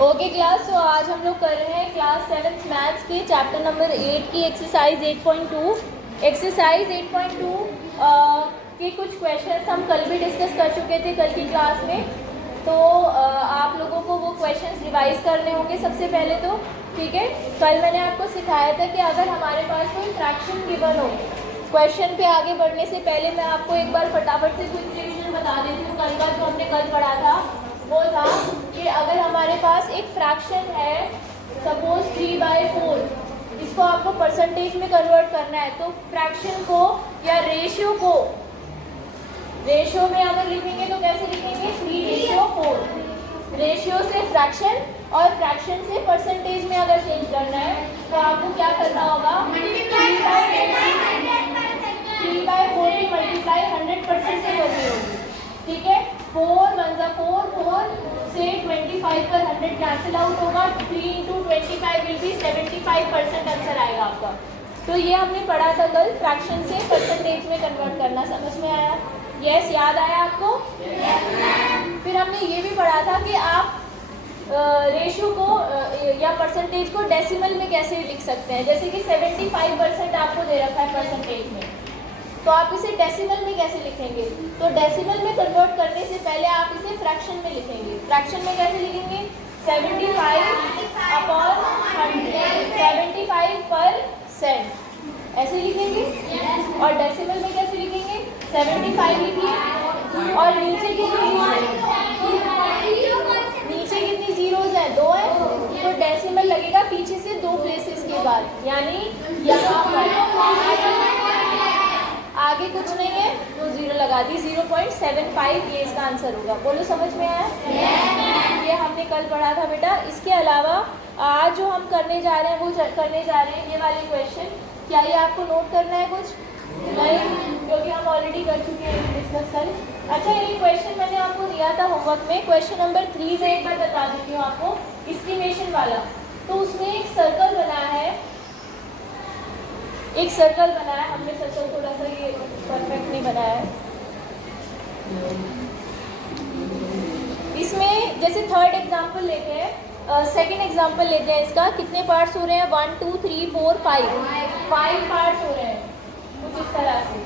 Okay class, तो आज हम लोग कर रहे हैं क्लास 7th मैथ्स के चैप्टर नंबर 8 की एक्सरसाइज 8.2। एक्सरसाइज 8.2 के कुछ क्वेश्चंस हम कल भी डिस्कस कर चुके थे कल की क्लास में, तो आप लोगों को वो क्वेश्चंस रिवाइज करने होंगे सबसे पहले तो। ठीक है, कल मैंने आपको सिखाया था कि अगर हमारे पास कोई फ्रैक्शन गिवन हो, क्वेश्चन पे आगे बढ़ने से पहले मैं आपको एक बार फटाफट से कुछ रिविजन बता देती हूँ। कल का जो हमने कल पढ़ा था वो था कि अगर हमारे पास एक फ्रैक्शन है, सपोज 3/4, इसको आपको परसेंटेज में कन्वर्ट करना है, तो फ्रैक्शन को या रेशियो को रेशियो में अगर लिखेंगे तो कैसे लिखेंगे? 3/4। रेशियो से फ्रैक्शन और फ्रैक्शन से परसेंटेज में अगर चेंज करना है तो आपको क्या करना होगा? 3/4 की मल्टीप्लाई 100% से करनी होगी। ठीक है, 4 1 4 4 से 25 पर 100 कैंसिल आउट होगा। 3 × 25 विल बी 75% आंसर आएगा आपका। तो ये हमने पढ़ा था कल, फ्रैक्शन से परसेंटेज में कन्वर्ट करना। समझ में आया? यस, याद आया आपको? फिर हमने ये भी पढ़ा था कि आप रेशियो को या परसेंटेज को डेसिमल में कैसे लिख सकते हैं। जैसे कि 75% आपको दे रखा है परसेंटेज में, तो आप इसे डेसिमल में कैसे लिखेंगे? तो डेसिमल में कन्वर्ट करने से पहले आप इसे फ्रैक्शन में लिखेंगे। फ्रैक्शन में कैसे लिखेंगे? 75% ऐसे लिखेंगे। और डेसिमल में कैसे लिखेंगे? 75 लिखिए और नीचे कितनी जीरोज है? 2 है, तो डेसिमल लगेगा पीछे से 2 प्लेसेस के बाद, यानी यहाँ पर आगे कुछ नहीं है तो 0 लगा दी। 0.75 ये इसका आंसर होगा। बोलो, समझ में आया? ये हमने कल पढ़ा था बेटा। इसके अलावा आज जो हम करने जा रहे हैं वो करने जा रहे हैं ये वाले क्वेश्चन। क्या ये आपको नोट करना है कुछ? नहीं, क्योंकि हम ऑलरेडी कर चुके हैं डिस्कस कल। अच्छा, ये क्वेश्चन मैंने आपको दिया था होमवर्क में, क्वेश्चन नंबर 3 से एक बार बता देती हूँ आपको, एस्टिमेशन वाला। तो उसमें एक सर्कल बना है, हमने सर्कल थोड़ा सा ये परफेक्ट नहीं बनाया है। इसमें जैसे थर्ड एग्जांपल लेते हैं, सेकंड एग्जांपल लेते हैं। इसका कितने पार्ट्स हो रहे हैं? 1 2 3 4 5 पार्ट्स हो रहे हैं कुछ इस तरह से।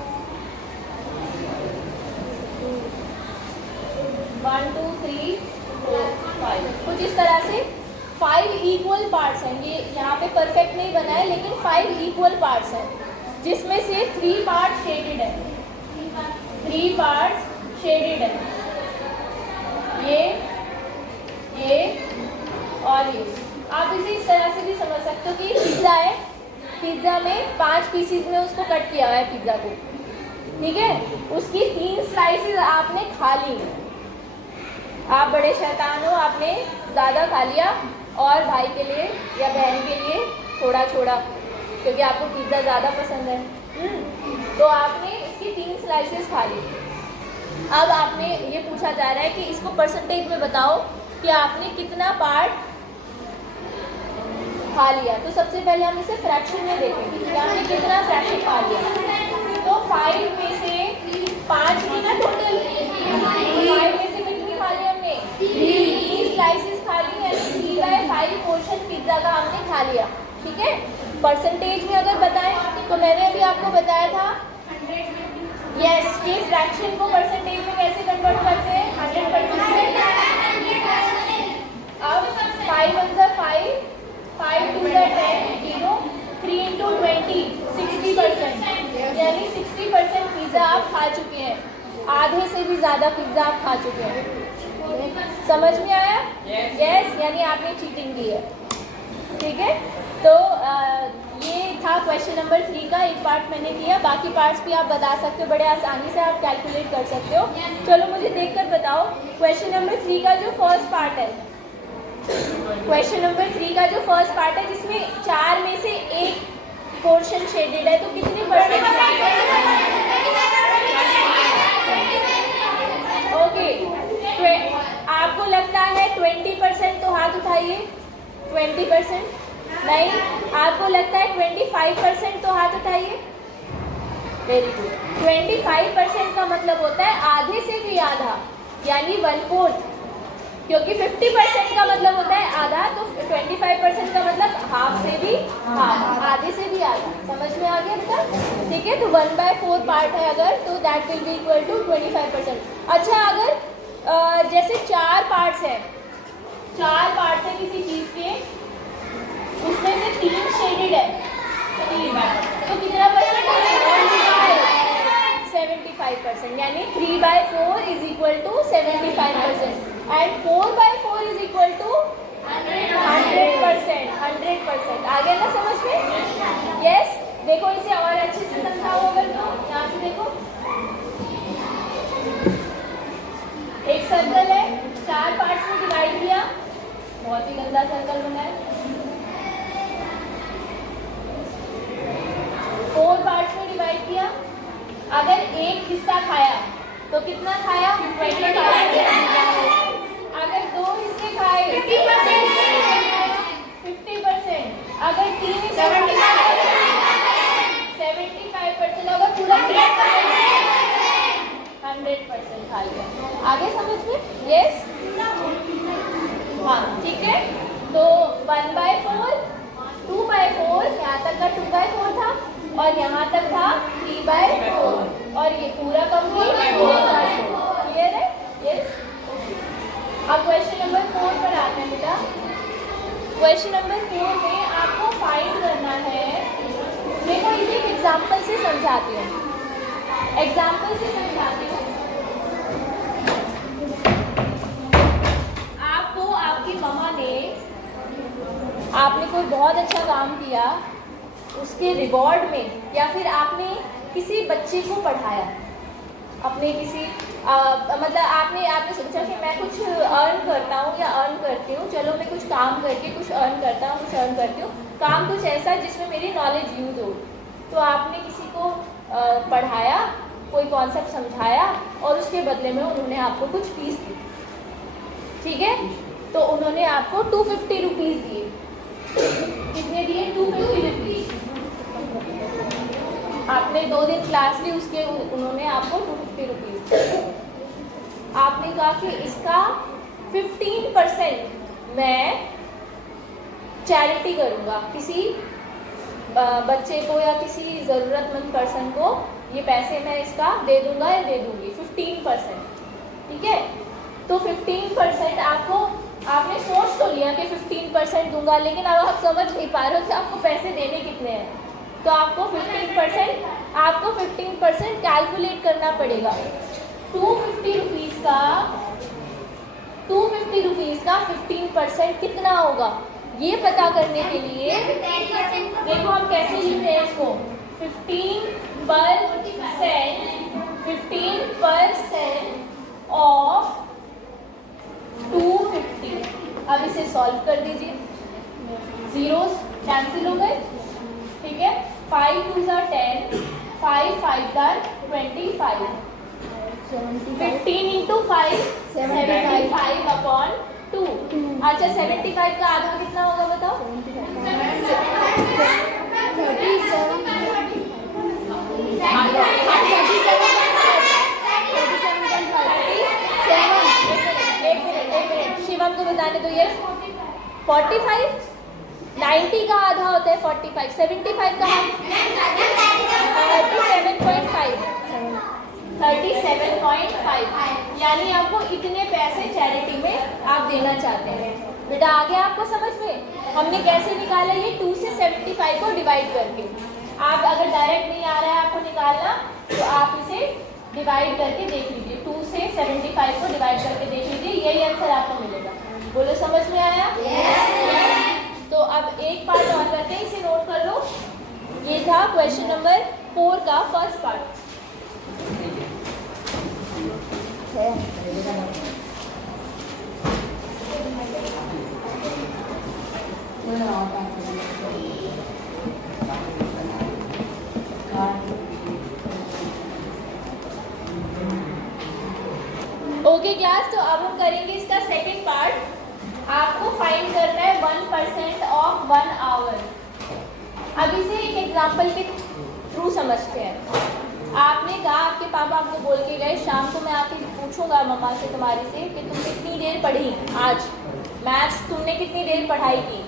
1 2 3 4 5 कुछ इस तरह से 5 इक्वल पार्ट्स हैं। ये यहाँ पे परफेक्ट नहीं बना है, लेकिन 5 इक्वल पार्ट्स हैं, जिसमें से 3 पार्ट्स शेडेड है। 3 पार्ट्स शेडेड है, ये और ये। आप इसे इस तरह से भी समझ सकते हो कि पिज्ज़ा है, पिज्ज़ा में 5 पीसीज में उसको कट किया है पिज्ज़ा को। ठीक है, उसकी 3 स्लाइसेस आपने खा ली। आप बड़े शैतान हो, आपने ज़्यादा खा लिया और भाई के लिए या बहन के लिए थोड़ा छोड़ा, क्योंकि आपको पिज़्ज़ा ज़्यादा पसंद है। तो आपने इसकी 3 स्लाइसेस खा ली। अब आपने ये पूछा जा रहा है कि इसको परसेंटेज में बताओ कि आपने कितना पार्ट खा लिया। तो सबसे पहले हम इसे फ्रैक्शन में देखेंगे कि आपने कितना फ्रैक्शन खा लिया। तो 5 में से 5 की ना टोटल, 5 में से कितनी खा ली हमने? 3 स्लाइसेस खा ली, यानी 3/5 पोर्शन पिज्ज़ा का हमने खा लिया। ठीक है, परसेंटेज में अगर बताएं तो मैंने अभी आपको बताया था यस कि फ्रैक्शन को परसेंटेज में कैसे कन्वर्ट करते हैं? 100%। अब 5 1 5 5 2 10 0 3 × 20 60%, यानी 60% पिज़्ज़ा आप खा चुके हैं। आधे से भी ज़्यादा पिज़्ज़ा आप खा चुके हैं। समझ में आया? यस, यानी आपने चीटिंग की है। ठीक है, तो ये था क्वेश्चन नंबर 3 का। एक पार्ट मैंने किया, बाकी पार्ट्स भी आप बता सकते हो, बड़े आसानी से आप कैलकुलेट कर सकते हो। चलो मुझे देखकर बताओ, क्वेश्चन नंबर 3 का जो फर्स्ट पार्ट है, क्वेश्चन नंबर 3 का जो फर्स्ट पार्ट है, जिसमें 4 में से 1 पोर्शन शेडेड है, तो कितने परसेंट? ओके, आपको लगता है 20%, तो हाथ उठाइए। 20% नहीं, आपको लगता है 25%, तो हाथ उठाइए। Very good. 25% का मतलब होता है आधे से भी आधा, यानी 1/4, क्योंकि 50% का मतलब होता है ठीक है, तो 1/4 पार्ट है अगर, तो that will be equal to 25%। अच्छा, अगर जैसे 4 पार्ट्स हैं, 4 पार्ट्स हैं किसी चीज़ के, उसमें से 3 शेडेड है, तो कितना परसेंट है? 75%, यानी 3/4 is equal to 75% and 4/4 is equal to 100%। 100% आ गया ना समझ में? यस। देखो इसे और अच्छे से समझाओ, अगर तो यहाँ से देखो, एक सर्कल है, 4 पार्ट्स में डिवाइड किया, बहुत ही गंदा सर्कल बना है। 4 पार्ट्स में डिवाइड किया, अगर एक हिस्सा खाया तो कितना खाया? 25%। अगर 2 हिस्से खाए 50%। अगर 3 हिस्से 75%। अगर पूरा 100% खा लिया। आगे समझ में? यस, हाँ ठीक है। तो 1/4, 2/4, यहाँ तक का 2/4 था और यहाँ तक था 3/4 और ये पूरा कंप्लीट 4/4। क्लियर है? यस। अब क्वेश्चन नंबर 4 पर आते हैं बेटा। क्वेश्चन नंबर 4 में आपको फाइंड करना है, देखो इसे एक एग्जाम्पल से समझाती हूँ, एग्जाम्पल से समझाती हूँ। आपको आपकी मम्मा ने, आपने कोई बहुत अच्छा काम किया, उसके रिवॉर्ड में, या फिर आपने किसी बच्चे को पढ़ाया, अपने किसी मतलब आपने सोचा कि मैं कुछ अर्न करता हूँ या अर्न करती हूँ, चलो मैं कुछ काम करके कुछ अर्न करता हूँ, कुछ अर्न करती हूँ, काम कुछ ऐसा जिसमें मेरी नॉलेज यूज हो। तो आपने किसी को पढ़ाया, कोई कॉन्सेप्ट समझाया और उसके बदले में उन्होंने आपको कुछ फीस दी, ठीक है? तो उन्होंने आपको 250 रुपीज़ दिए। कितने दिए? 250 रुपीज़। आपने 2 दिन क्लास ली, उसके उन्होंने आपको 250 रुपीज़ दिए। आपने कहा कि इसका 15% मैं चैरिटी करूँगा, किसी बच्चे को या किसी ज़रूरतमंद पर्सन को ये पैसे मैं इसका दे दूँगा या दे दूँगी, 15%, ठीक है? तो 15% आपको, आपने सोच तो लिया कि 15% दूंगा, लेकिन अब आप समझ नहीं पा रहे हो कि आपको पैसे देने कितने हैं। तो आपको 15% कैलकुलेट करना पड़ेगा। 250 रुपीज़ का 15% कितना होगा, ये पता करने के लिए देखो हम कैसे लिखते हैं इसको। 15% ऑफ 250। अब इसे सॉल्व कर दीजिए, जीरोस कैंसिल हो गए, ठीक है? 5 2s are 10, 5 5s are 25, 15 into 5 75/2। अच्छा, 75 का आधा कितना होगा बताओ? 37.5। शिवम को बताने दो। यस, 45, 90 का आधा होता है 45, 75 का 37.5, यानी आपको इतने पैसे चैरिटी में आप देना चाहते हैं। बेटा आ गया आपको समझ में? हमने कैसे निकाला ये? 2 से 75 को डिवाइड करके। आप अगर डायरेक्ट नहीं आ रहा है आपको निकालना, तो आप इसे डिवाइड करके देख लीजिए, 2 से 75 को डिवाइड करके देख लीजिए, यही आंसर आपको मिलेगा। बोलो समझ में आया? तो अब एक पार्ट और करते हैं, इसे नोट कर लो। ये था क्वेश्चन नंबर 4 का फर्स्ट पार्ट। ओके क्लास, तो अब हम करेंगे इसका सेकंड पार्ट। आपको फाइंड करना है 1% ऑफ 1 आवर। अब इसे एक एग्जांपल के थ्रू समझते हैं। आपने कहा, आपके पापा आपको बोल के गए, शाम को मैं आके पूछूंगा मम्मा से, तुम्हारी से, कि तुम कितनी देर पढ़ी आज, मैथ्स तुमने कितनी देर पढ़ाई की?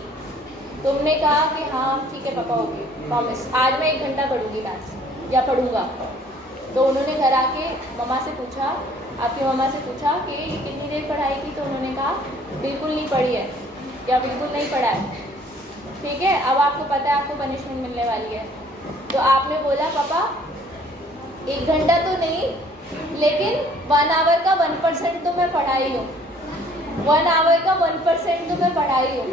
तुमने कहा कि हाँ ठीक है पापा, होगी, प्रॉमिस, आज मैं 1 घंटा पढ़ूंगी मैथ्स। या पढ़ूंगा। तो उन्होंने घर आके मम्मा से पूछा, आपकी मम्मा से पूछा कि कितनी देर पढ़ाई की, तो उन्होंने कहा बिल्कुल नहीं पढ़ी है या बिल्कुल नहीं पढ़ा है। ठीक है, अब आपको पता है आपको पनिशमेंट मिलने वाली है। तो आपने बोला पापा 1 घंटा तो नहीं लेकिन 1 आवर का 1% तो मैं पढ़ाई हूँ, 1 आवर का 1% तो मैं पढ़ाई हूँ।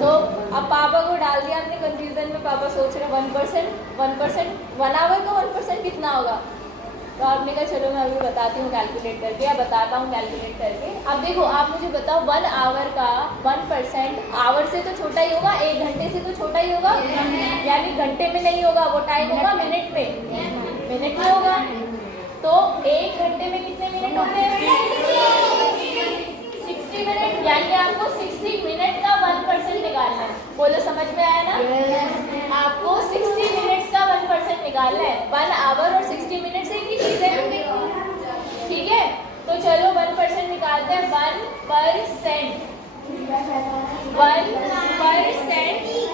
तो अब पापा को डाल दिया आपने कंफ्यूजन में। पापा सोच रहे 1 आवर का 1% कितना होगा। तो आपने कहा चलो मैं अभी बताती हूँ कैलकुलेट करके, या बताता हूँ कैलकुलेट करके। अब देखो आप मुझे बताओ 1 आवर का 1% आवर से तो छोटा ही होगा, 1 घंटे से तो छोटा ही होगा, यानी घंटे में नहीं होगा, वो टाइम होगा मिनट में होगा। तो 1 घंटे में कितने मिनट होते हैं? 60 मिनट, यानी आपको 60 मिनट का 1% निकालना है। बोलो समझ में आया ना? आपको 60 मिनट्स का 1% निकालना है। 1 आवर और 60 मिनट से एक ही चीज है, ठीक है? तो चलो 1% निकालते हैं। 1%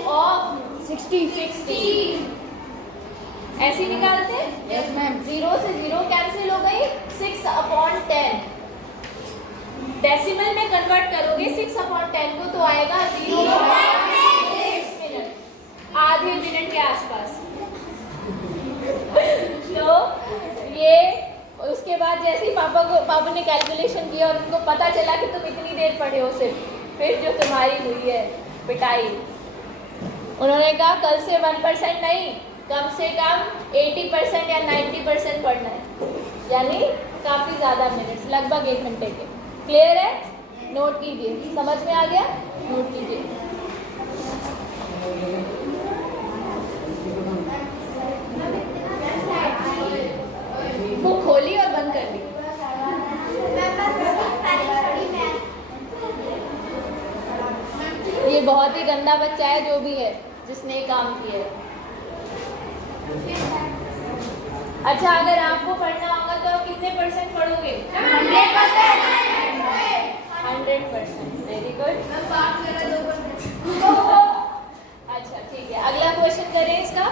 ऑफ 60 ऐसे निकालते हैं। Yes ma'am. 0 से 0 कैंसिल हो गई, 6/10। डेसिमल में कन्वर्ट करोगे 6/10 को तो आएगा 0.6 मिनट, आधे मिनट के आसपास। तो ये उसके बाद जैसे ही पापा ने कैलकुलेशन किया और उनको पता चला कि तुम इतनी देर पढ़े हो सिर्फ, फिर जो तुम्हारी हुई है पिटाई, उन्होंने कहा कल से 1% नहीं, कम से कम 80% या 90% पढ़ना है, यानी काफ़ी ज़्यादा मिनट्स, लगभग 1 घंटे के। क्लियर है? नोट कीजिए, समझ में आ गया? नोट कीजिए। बुक खोली और बंद कर दी। ये बहुत ही गंदा बच्चा है जो भी है जिसने ये काम किया है। अच्छा, अगर आपको पढ़ना होगा तो आप कितने % पढ़ोगे? 100%। Very good. अच्छा ठीक है, अगला क्वेश्चन करें इसका।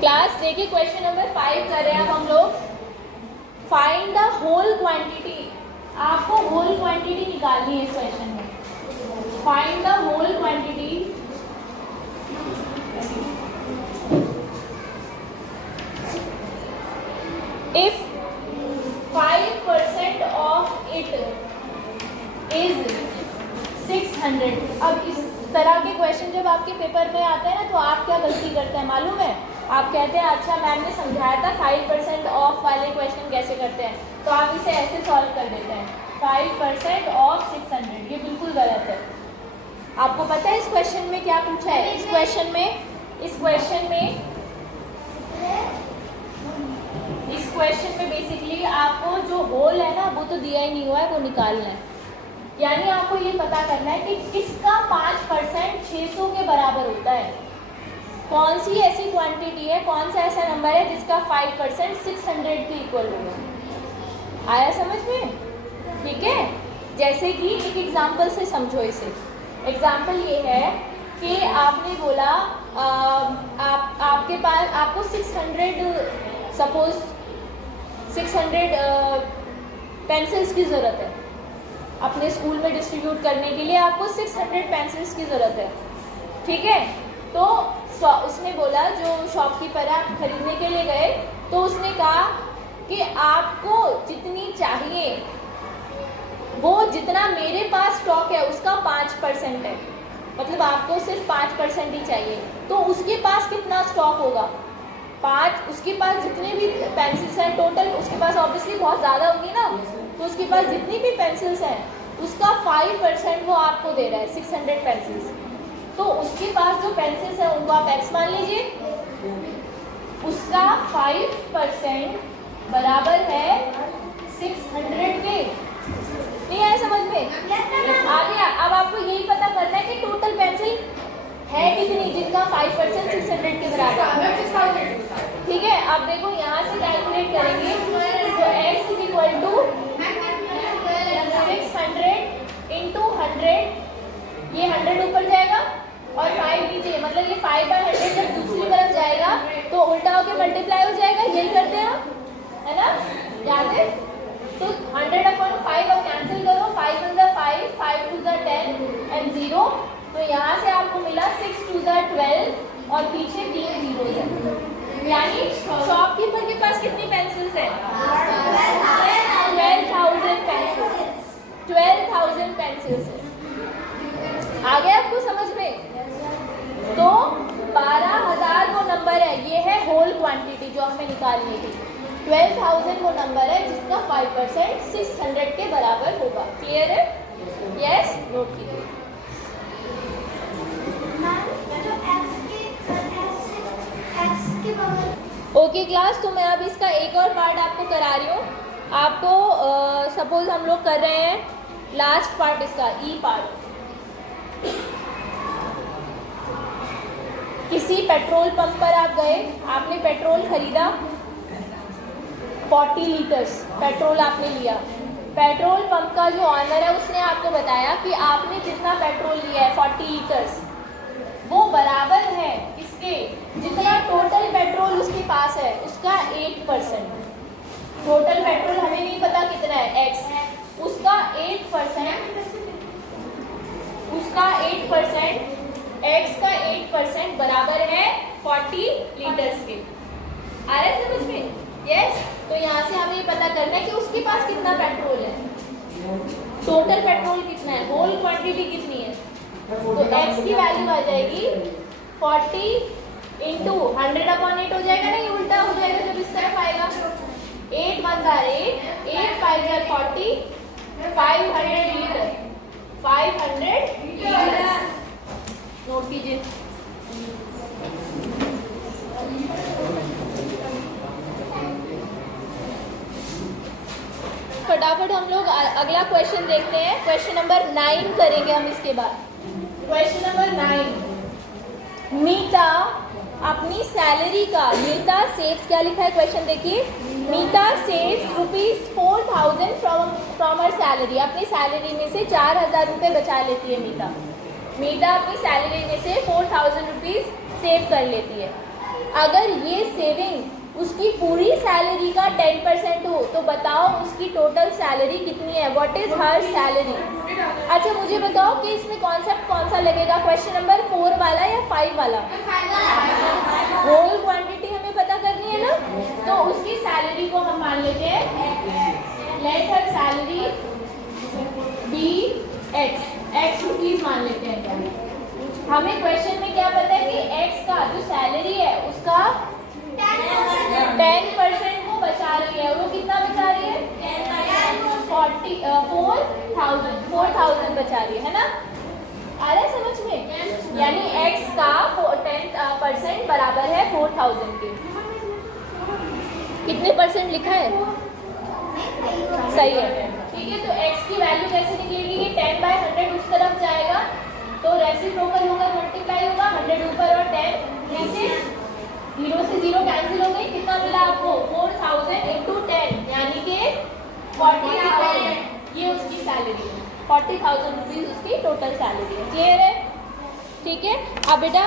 क्लास देखिए क्वेश्चन नंबर 5 कर रहे हैं अब हम लोग। Find the whole quantity. आपको होल क्वांटिटी निकालनी है इस क्वेश्चन में। Find the whole quantity if 5% of it is 600। अब इस तरह के क्वेश्चन जब आपके पेपर में आते हैं ना, तो आप क्या गलती करते हैं मालूम है? आप कहते हैं अच्छा मैम ने समझाया था 5% ऑफ वाले क्वेश्चन कैसे करते हैं, तो आप इसे ऐसे सॉल्व कर देते हैं 5% ऑफ 600। ये बिल्कुल गलत है। आपको पता है इस क्वेश्चन में क्या पूछा है? इस क्वेश्चन में बेसिकली आपको जो होल है ना, वो तो दिया ही नहीं हुआ है, वो निकालना है। यानी आपको ये पता करना है कि किसका 5% 600 के बराबर होता है। कौन सी ऐसी क्वांटिटी है, कौन सा ऐसा नंबर है जिसका 5% 600 के इक्वल होगा। आया समझ में? ठीक है, जैसे कि एक एग्जाम्पल से समझो इसे। एग्जाम्पल ये है कि आपने बोला आपके पास आपको 600 पेंसिल्स की ज़रूरत है। अपने स्कूल में डिस्ट्रीब्यूट करने के लिए आपको 600 पेंसिल्स की ज़रूरत है, ठीक है? तो उसने बोला, जो शॉपकीपर है, आप खरीदने के लिए गए तो उसने कहा कि आपको जितनी चाहिए वो जितना मेरे पास स्टॉक है उसका 5% है, मतलब आपको सिर्फ 5% ही चाहिए। तो उसके पास कितना स्टॉक होगा? 5। उसके पास जितने भी पेंसिल्स हैं टोटल, उसके पास ऑब्वियसली बहुत ज़्यादा होगी ना, तो उसके पास जितनी भी पेंसिल्स हैं उसका 5% वो आपको दे रहा है, 600 पेंसिल्स। तो उसके पास जो पेंसिल्स हैं उनको आप x मान लीजिए, उसका 5% बराबर है 600 के। नहीं आया समझ में? आ गया। अब आपको यही पता करना है कि टोटल पेंसिल है कितनी जिनका 5% 600 के बराबर। ठीक है, अब देखो यहाँ से कैलकुलेट करेंगे तो x is equal to 600 into 100, ये 100 ऊपर जाएगा और 5 नीचे, मतलब ये 5/100 जब दूसरी तरफ जाएगा तो उल्टा होके मल्टीप्लाई हो जाएगा, यही करते हैं हम, है ना, याद है। तो 100/5 अब कैंसिल करो, 5 1 जा 5, 5 2 जा 10 एंड 0, तो यहाँ से आपको मिला 6 2 जा 12 और पीछे 3 जीरो है, यानी शॉपकीपर के पास कितनी पेंसिल्स है? 12,000 पेंसिल्स, 12,000 पेंसिल्स है। आ गया आपको समझ में? तो 12,000 वो नंबर है, ये है होल क्वांटिटी जो हमें निकालनी थी। 12,000 वो नंबर है जिसका 5% 600 के बराबर होगा। क्लियर है? यस, नोट कीजिए। ओके क्लास, तो मैं अब इसका एक और पार्ट आपको करा रही हूँ। आपको सपोज हम लोग कर रहे हैं लास्ट पार्ट इसका, ई पार्ट। किसी पेट्रोल पंप पर आप गए, आपने पेट्रोल खरीदा, 40 लीटर्स पेट्रोल आपने लिया। पेट्रोल पंप का जो ऑनर है उसने आपको बताया कि आपने जितना पेट्रोल लिया है 40 लीटर्स, वो बराबर है इसके जितना टोटल पेट्रोल उसके पास है उसका 8%। टोटल पेट्रोल हमें नहीं पता कितना है, x, उसका 8%, x का 8% बराबर है 40 लीटर्स के। आ रहा है समझ में? यस। तो यहाँ से हमें ये पता करना है कि उसके पास कितना पेट्रोल है, टोटल पेट्रोल कितना है, होल क्वांटिटी कितनी है। तो x की वैल्यू आ जाएगी 40 इंटू 100/8 हो जाएगा ना, ये उल्टा हो जाएगा जब इस तरफ आएगा। 8 1 जा 8, 8 5 जा 40, 500 लीटर, 500 लीटर। नोट कीजिए। फटाफट हम लोग अगला क्वेश्चन देखते हैं। क्वेश्चन नंबर 9 करेंगे हम इसके बाद। क्वेश्चन नंबर 9, मीता अपनी सैलरी का, मीता सेव्स, क्या लिखा है क्वेश्चन देखिए, मीता सेव्स ₹4,000 फ्रॉम हर सैलरी। अपनी सैलरी में से 4,000 रुपये बचा लेती है मीता। मीता अपनी सैलरी में से 4,000 रुपीज़ सेव कर लेती है। अगर ये सेविंग उसकी पूरी सैलरी का 10% हो तो बताओ उसकी टोटल सैलरी कितनी है, व्हाट इज हर सैलरी। अच्छा मुझे बताओ कि इसमें कॉन्सेप्ट कौन सा लगेगा, क्वेश्चन नंबर 4 वाला या 5 वाला? होल क्वांटिटी हमें पता करनी है ना, तो उसकी सैलरी को हम मान लेते हैं, let her salary be x rupees मान लेते हैं। हमें क्वेश्चन में क्या पता है कि x का जो सैलरी है उसका 10% वो बचा रही है। वो कितना बचा रही है? 4,000 बचा रही है ना। आ रहा है समझ में? यानी x का 10% बराबर है 4,000 के। कितने परसेंट लिखा है? सही है, ठीक है। तो x की वैल्यू कैसे निकलेगी कि 10/100 उस तरफ जाएगा तो रेसिप्रोकल होगा, मल्टीप्लाई होगा, 100 ऊपर और 10 नीचे, 0 से 0 कैंसिल हो गई। कितना मिला आपको? 4,000 इंटू 10 यानी कि 40,000। ये उसकी सैलरी है, 40,000 रुपीज उसकी टोटल सैलरी है। क्लियर है? ठीक है। अब बेटा